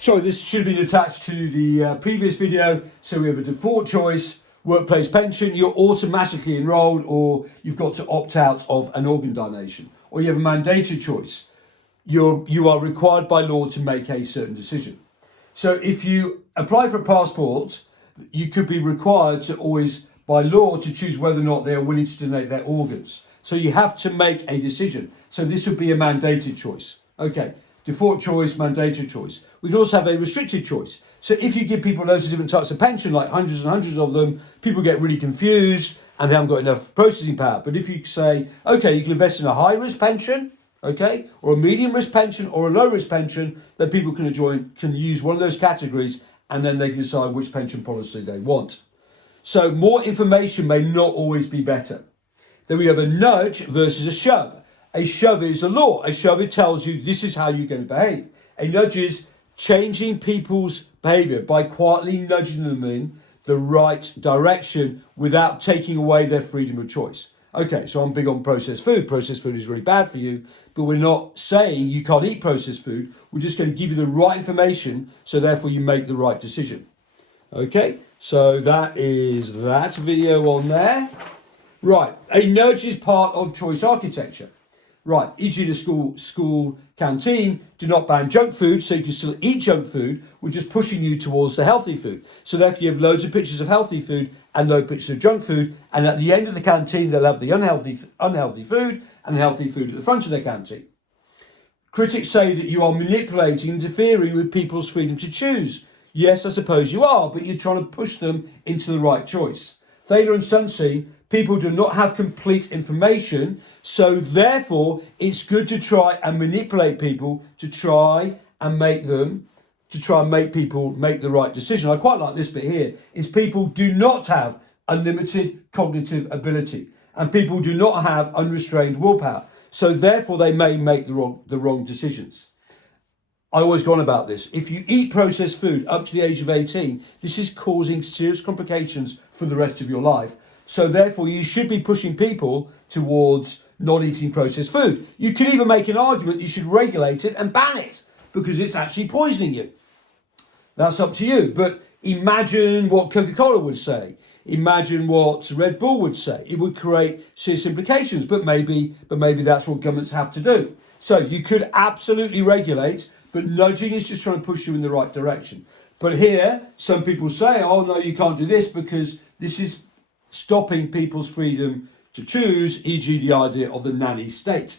Sorry, this should have been attached to the previous video. So we have a default choice, workplace pension, you're automatically enrolled, or you've got to opt out of an organ donation. Or you have a mandated choice. You are required by law to make a certain decision. So if you apply for a passport, you could be required to always, by law, to choose whether or not they are willing to donate their organs. So you have to make a decision. So this would be a mandated choice. Okay, default choice, mandated choice. We can also have a restricted choice. So if you give people loads of different types of pension, like hundreds and hundreds of them, people get really confused and they haven't got enough processing power. But if you say, okay, you can invest in a high risk pension, okay, or a medium risk pension or a low risk pension, then people can use one of those categories, and then they can decide which pension policy they want. So more information may not always be better. Then we have a nudge versus a shove. A shove is the law. A shove, it tells you this is how you're going to behave. A nudge is changing people's behaviour by quietly nudging them in the right direction without taking away their freedom of choice. Okay, so I'm big on processed food. Processed food is really bad for you, but we're not saying you can't eat processed food. We're just going to give you the right information, so therefore you make the right decision. Okay, so that is that video on there. Right, a nudge is part of choice architecture. Right, e.g. the school canteen, do not ban junk food, so you can still eat junk food. We're just pushing you towards the healthy food. So therefore you have loads of pictures of healthy food and no pictures of junk food. And at the end of the canteen, they'll have the unhealthy food and the healthy food at the front of their canteen. Critics say that you are manipulating, interfering with people's freedom to choose. Yes, I suppose you are, but you're trying to push them into the right choice. Thaler and Sunstein, people do not have complete information, so therefore it's good to try and manipulate people to try and make people make the right decision. I quite like this bit here, is people do not have unlimited cognitive ability and people do not have unrestrained willpower, so therefore they may make the wrong decisions. I always go on about this. If you eat processed food up to the age of 18, this is causing serious complications for the rest of your life. So therefore, you should be pushing people towards not eating processed food. You could even make an argument you should regulate it and ban it because it's actually poisoning you. That's up to you. But imagine what Coca-Cola would say. Imagine what Red Bull would say. It would create serious implications, but maybe that's what governments have to do. So you could absolutely regulate, but nudging is just trying to push you in the right direction. But here, some people say, oh no, you can't do this because this is stopping people's freedom to choose, e.g. the idea of the nanny state.